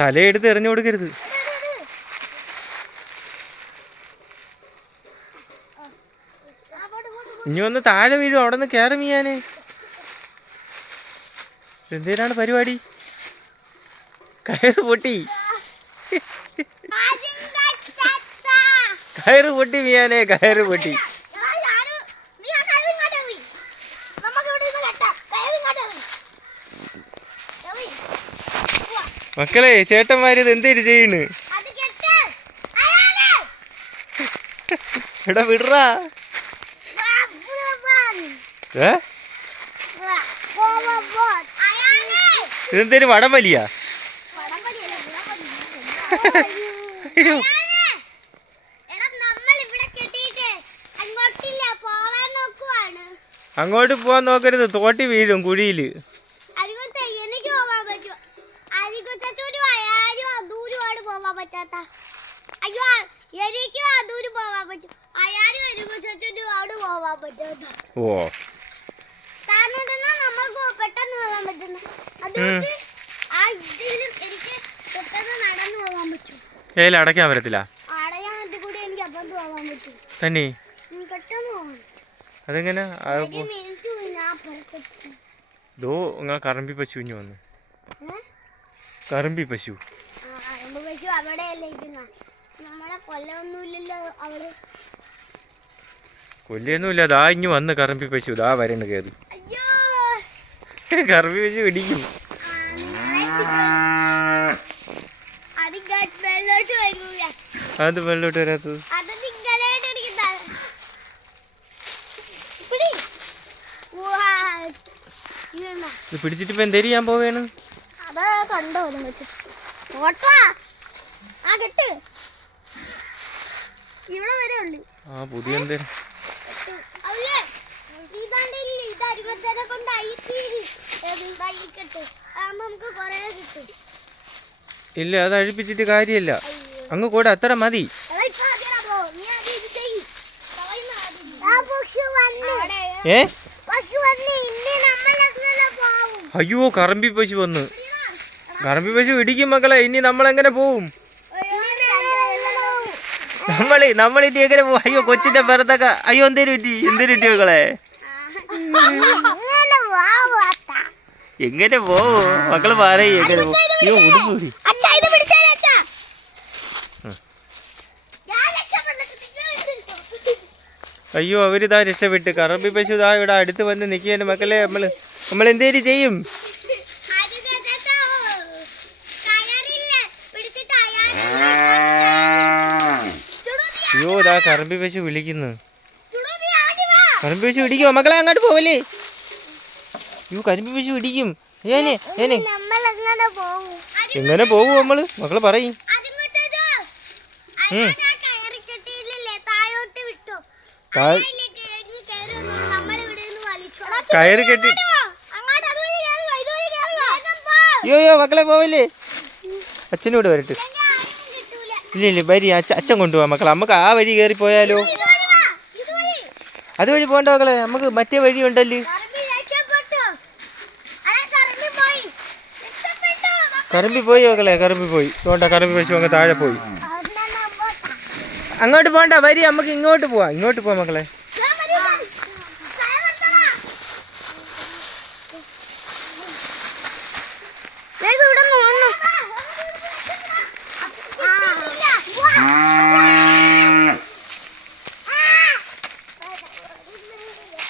തലയെടുത്ത് എറിഞ്ഞു കൊടുക്കരുത്. ഇനി ഒന്ന് താഴെ വീഴും, അവിടെ നിന്ന് കയറി മീയാന്. എന്തിനാണ് പരിപാടി? കയറ് പൊട്ടി, കയറ് പൊട്ടി മീയാനെ, കയറ് പൊട്ടി. മക്കളെ, ചേട്ടന്മാരിത് എന്തേലും ചെയ്യണ്? എടാ വിടറാ. ഇതെന്തേലും വടം വലിയാ? അങ്ങോട്ട് പോവാൻ നോക്കരുത്, തോട്ടി വീഴും കുഴിയില്. ഓ, അടയ്ക്കാൻ പറ്റത്തില്ല തന്നെ. അതെങ്ങനെ? ദോ നിങ്ങൾ കറമ്പി പശു ഇനി വന്നു. കറമ്പി പശു കൊല്ലൊന്നുമില്ല. ദാ ഇങ്ങ് വന്ന് കറമ്പി പശു. ദാ വരണ്ട് കയറി. കറമ്പി പശു ഇടിക്കും. അത് വെള്ളോട്ട് വരാത്തത് ഇത് പിടിച്ചിട്ട് ഇപ്പൊ എന്തേലും ചെയ്യാൻ പോവേണ്? ആ പുതിയ എന്തേലും ഇല്ല, അത് അഴിപ്പിച്ചിട്ട് കാര്യമില്ല. അങ്ങ് കൂടെ അത്ര മതി. അയ്യോ, കറമ്പി പശു വന്ന്. കറമ്പി പശു ഇടിക്കും മക്കളെ. ഇനി നമ്മളെങ്ങനെ പോവും? നമ്മളിനി എങ്ങനെ പോവും? അയ്യോ, കൊച്ചിന്റെ പിറത്തൊക്കെ. അയ്യോ, എന്തേലും ഇട്ടി മക്കളെ? എങ്ങനെ പോവും മക്കള്? പറയും എങ്ങനെ പോവും? അയ്യോ, ഉടുപ്പൂരി. അയ്യോ, അവരിതാ രക്ഷപ്പെട്ട്. കറമ്പി പശു ഇതാ ഇവിടെ അടുത്ത് വന്ന് നിൽക്കുകയാണ് മക്കളെ. നമ്മൾ എന്തേലും ചെയ്യും. അയ്യോ, ഇതാ കറമ്പി പശു വിളിക്കുന്നു. കറമ്പി പശു ഇടിക്കുമോ മക്കളെ? അങ്ങോട്ട് പോവല്ലേ? അയ്യോ, കറമ്പി പശു ഇടിക്കും. എങ്ങനെ പോവും നമ്മള്? മക്കള് പറയും. കയറ് കെട്ടി. അയ്യോ മക്കളെ പോവല്ലേ? അച്ഛനോട് വരട്ടെ. ഇല്ല വരി, അച്ഛൻ കൊണ്ടുപോവാ മക്കളെ. നമുക്ക് ആ വഴി കയറി പോയാലോ? അതുവഴി പോകണ്ട മക്കളെ, നമുക്ക് മറ്റേ വഴി ഉണ്ടല്ലോ. കറമ്പി പോയി മക്കളെ, കറമ്പി പോയി. പോണ്ട, കറമ്പി പശു അങ്ങ് താഴെ പോയി. അങ്ങോട്ട് പോണ്ട, വരി, നമുക്ക് ഇങ്ങോട്ട് പോവാം. ഇങ്ങോട്ട് പോവാം മക്കളെ. ഇവിടെ